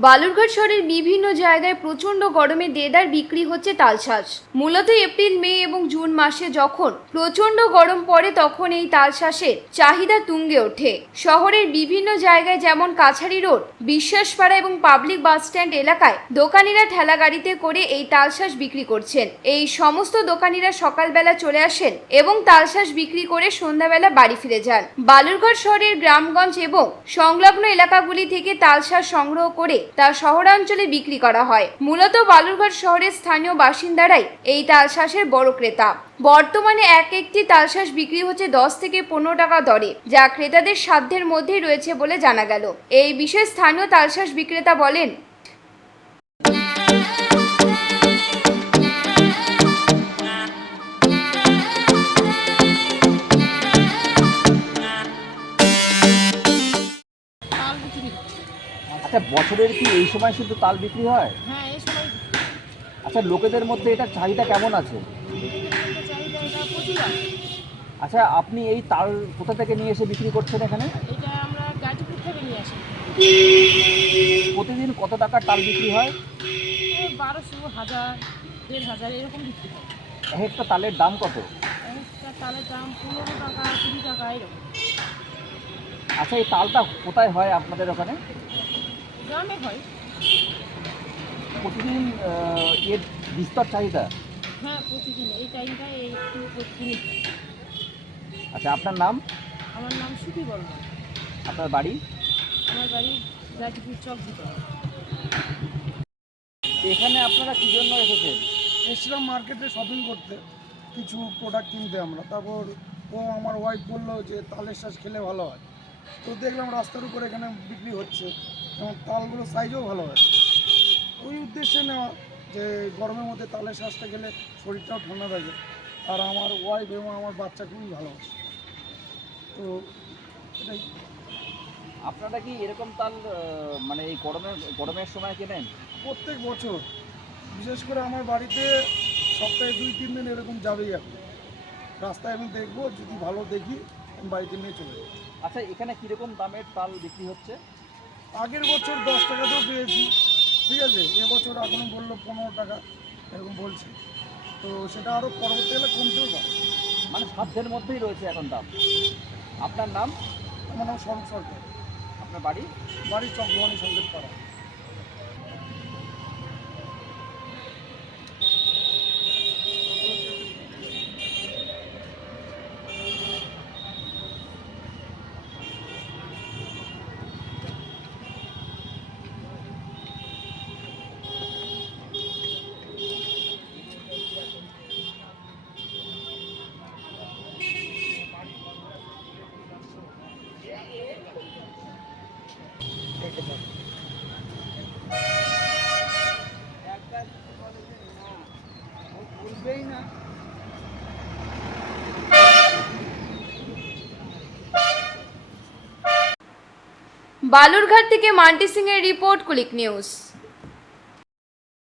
বালুরঘাট শহরের বিভিন্ন জায়গায় প্রচণ্ড গরমে দেদার বিক্রি হচ্ছে তালশাঁস মূলত এপ্রিল, মে এবং জুন মাসে যখন প্রচণ্ড গরম পড়ে তখন এই তালশাঁসের চাহিদা তুঙ্গে ওঠে। শহরের বিভিন্ন জায়গায় যেমন কাছারি রোড, বিশ্বাসপাড়া এবং পাবলিক বাস স্ট্যান্ড এলাকায় দোকানিরা ঠেলা গাড়িতে করে এই তালশাঁস বিক্রি করছেন। এই সমস্ত দোকানিরা সকালবেলা চলে আসেন এবং তালশাঁস বিক্রি করে সন্ধ্যাবেলা বাড়ি ফিরে যান। বালুরঘাট শহরের গ্রামগঞ্জ এবং সংলগ্ন এলাকাগুলি থেকে তালশাঁস সংগ্রহ করে তা শহরাঞ্চলে বিক্রি করা হয়। মূলত বালুরঘাট শহরের স্থানীয় বাসিন্দারাই এই তালশাঁসের বড় ক্রেতা। বর্তমানে এক একটি তালশাঁস বিক্রি হচ্ছে দশ থেকে পনেরো টাকা দরে, যা ক্রেতাদের সাধ্যের মধ্যেই রয়েছে বলে জানা গেল। এই বিষয়ে স্থানীয় তালশাঁস বিক্রেতা বলেন আচ্ছা বছরের কি এই সময় শুধু তাল বিক্রি হয়? হ্যাঁ এই সময় আচ্ছা লোকেদের মধ্যে এটা চাহিদা কেমন আছে? এটা চাহিদা এটা প্রচুর আছে। আচ্ছা আপনি এই তাল কোথা থেকে নিয়ে এসে বিক্রি করছেন এখানে? এটা আমরা গাজীপুর থেকে নিয়ে আসি। প্রতিদিন কত টাকার তাল বিক্রি হয়? বারোশো হাজার দেড় হাজার এরকম বিক্রি হয়। এক একটা তালের দাম কত? একটা তালের দাম পনেরো টাকা কুড়ি টাকা এরকম। আচ্ছা এই তালটা কোথায় হয় আপনাদের ওখানে? গ্রামে হয়। প্রতিদিন এর বিস্তর চাহিদা? হ্যাঁ প্রতিদিন। এই টাইমটায় একটু প্রতিদিনই আচ্ছা আপনার নাম? আমার নাম সুখী বর্মন। আপনার বাড়ি? আমার বাড়ি গাজীপুর চক এখানে আপনারা কী জন্য এসেছেন? এসছিলাম মার্কেটে শপিং করতে। কিছু প্রোডাক্ট কিনতে আমরা। তারপর ও আমার ওয়াইফ বলল যে তালের শ্বাস খেলে ভালো হয়। তো দেখলাম রাস্তার উপর এখানে বিক্রি হচ্ছে। এবং তালগুলো সাইজও ভালো হয়। ওই উদ্দেশ্যে নেওয়া যে গরমের মধ্যে তালের শ্বাসটা গেলে শরীরটাও ঠান্ডা থাকে। আর আমার ওয়াইফ এবং আমার বাচ্চা খুবই ভালোবাসে তো এটাই। আপনারা কি এরকম তাল মানে এই গরমের গরমের সময় কেনেন? প্রত্যেক বছর। বিশেষ করে আমার বাড়িতে সপ্তাহে দুই তিন দিন এরকম যাবেই এখন। রাস্তায় আমি দেখব যদি ভালো দেখি আমি বাড়িতে নিয়ে চলে যাব। আচ্ছা এখানে কীরকম দামের তাল বিক্রি হচ্ছে? আগের বছর দশ টাকাতেও পেয়েছি ঠিক আছে? এবছর এখনও বলল পনেরো টাকা এরকম বলছে। তো সেটা আরও পরবর্তীকালে কমতেও পারে। মানে সাধ্যের মধ্যেই রয়েছে এখন দাম। আপনার নাম? আমার নাম স্বরূপ সরকার। আপনার বাড়ি? বাড়ির চক্রবাণী করা পাড়া বালুরঘাট থেকে মান্টি সিং এর রিপোর্ট কুলিক নিউজ।